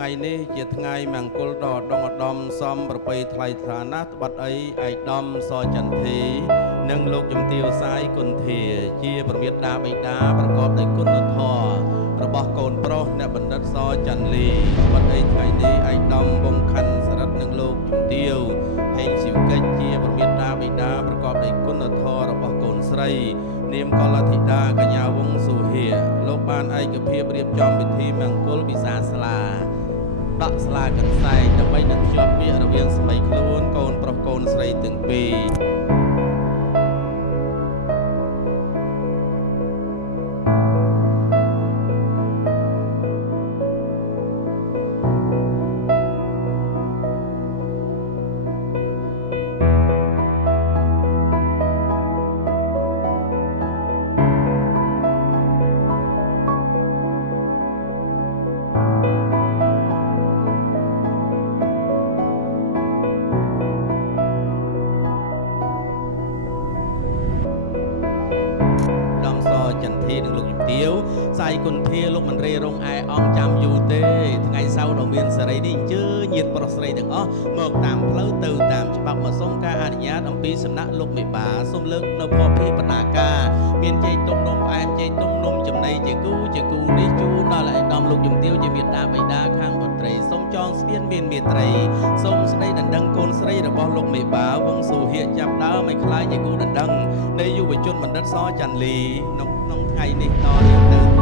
ថ្ងៃនេះជាថ្ងៃមង្គលដ៏ឧត្តមសមប្រពៃថ្លៃថ្លាណាស់ត្បិតអីឯកឧត្តមសចន្ទធីនិងលោកជំទាវសាយគុន្ធាជាប្រមេតាបិតាប្រកបដោយគុណធម៌របស់កូនប្រុសអ្នកបណ្ឌិតសចន្ទលីត្បិតអីថ្ងៃនេះឯកឧត្តមវង្សខណ្ឌសរិទ្ធនិងលោកជំទាវហេងស៊ីវកិច្ចជាប្រមេតាបិតាប្រកបដោយគុណធម៌របស់កូនស្រីនាមកលធិតាកញ្ញាវង្សសុហាលោកបានឯកភាពរៀបចំពិធីមង្គលពិសាស្លាដាក់ស្លាកន្សែងដើម្បីនឹងភ្ជាប់ពាក្យរវាងស្មីខ្លួនកូនប្រុសកូនស្រីទាំងពីរចន្ទធីនិងលោកជំទាវសាយគុន្ធាលោកមិនរេរងឯអង្គចាំយូរទេថ្ងៃសៅរ៍ដ៏មានសេរីនេះអញ្ជើញញាតិប្រុសស្រីទាំងអស់មកតាមផ្លូវទៅតាមច្បាប់មកសុំការអនុញ្ញាតអំពីសំណាក់លោកមេបាសូមលើកនៅភ័ព្វភិបនាការមានជ័យទុំនំផ្អែមជ័យទុំនំចំណីជាគូនេះជូនដល់ឯកឧត្តមលោកជំទាវជាមេតាបិតាខាងបុត្រីសូមចងស្ពានមានមេត្រីសូមស្ដីដណ្ដឹងកូនស្រីរបស់លោកមេបាវង្សសុហាចាប់ដើមឲ្យខ្លាយជាគូដណ្ដឹងនៃយុវជនបណ្ឌិតសចន្ទលីក្នុងថ្ងៃនេះតរៀងទៅ